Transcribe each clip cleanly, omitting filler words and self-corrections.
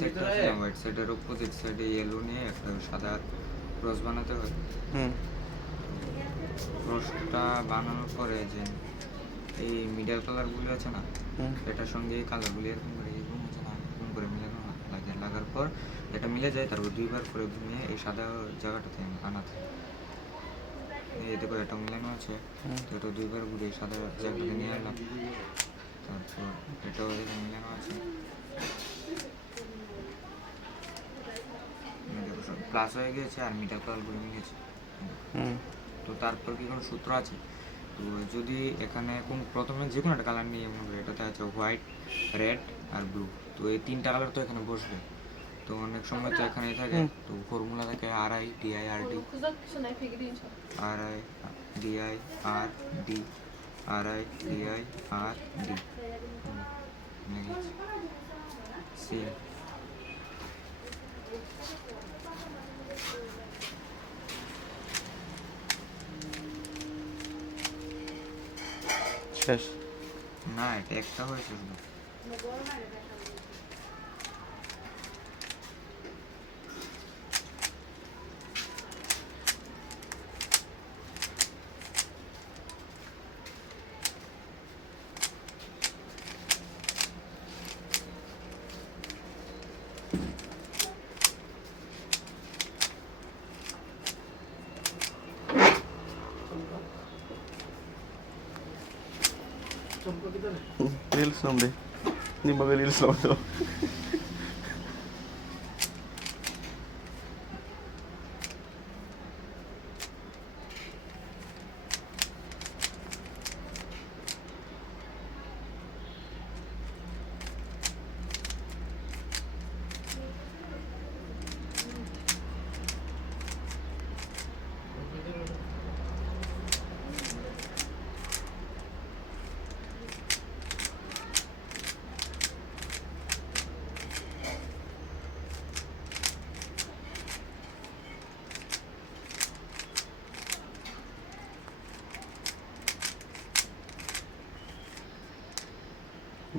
সাইডটা আছে না, হোয়াইট সাইডের অপোজিট সাইডে ইয়েলো নিয়ে একটা সাদা ক্রস বানাতে হয়। ক্রসটা বানানোর পরে যে এই মিডল কালারগুলো আছে না, এটার সঙ্গে এই কালারগুলো এরকম করে আছে না, এরকম করে মিলানো লাগে। লাগার পর এটা মিলে যায়, তারপর দুইবার করে ঘুমিয়ে এই সাদা জায়গাটাতে আনাতে। এই দেখো এটা মিলানো আছে, তো এটা দুইবার ঘুরে সাদা জায়গাটাতে নিয়ে এলাম। তারপর এটাও মিলানো আছে, প্লাস হয়ে গিয়েছে আর মিডল কালারগুলো মিলেছে। তো তারপর কি কোনো সূত্র আছে? তো যদি এখানে কোন প্রথমে যে কোনো একটা কালার নিয়ে মনে করি, এটাতে আছে হোয়াইট, রেড আর ব্লু। তো এই তিনটা কালার তো এখানে বসবে। তো অনেক সময় তো এখানে থাকে, তো ফর্মুলা থাকে RI DI RD, RI DI RD, RI DI RD same. শেষ না, এটা একটা হয়েছে শুধু। রিলস নাম দে, নিম্বাগে রিলস নাম তো।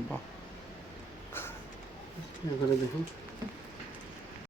বাহ, এখানে দেখুন।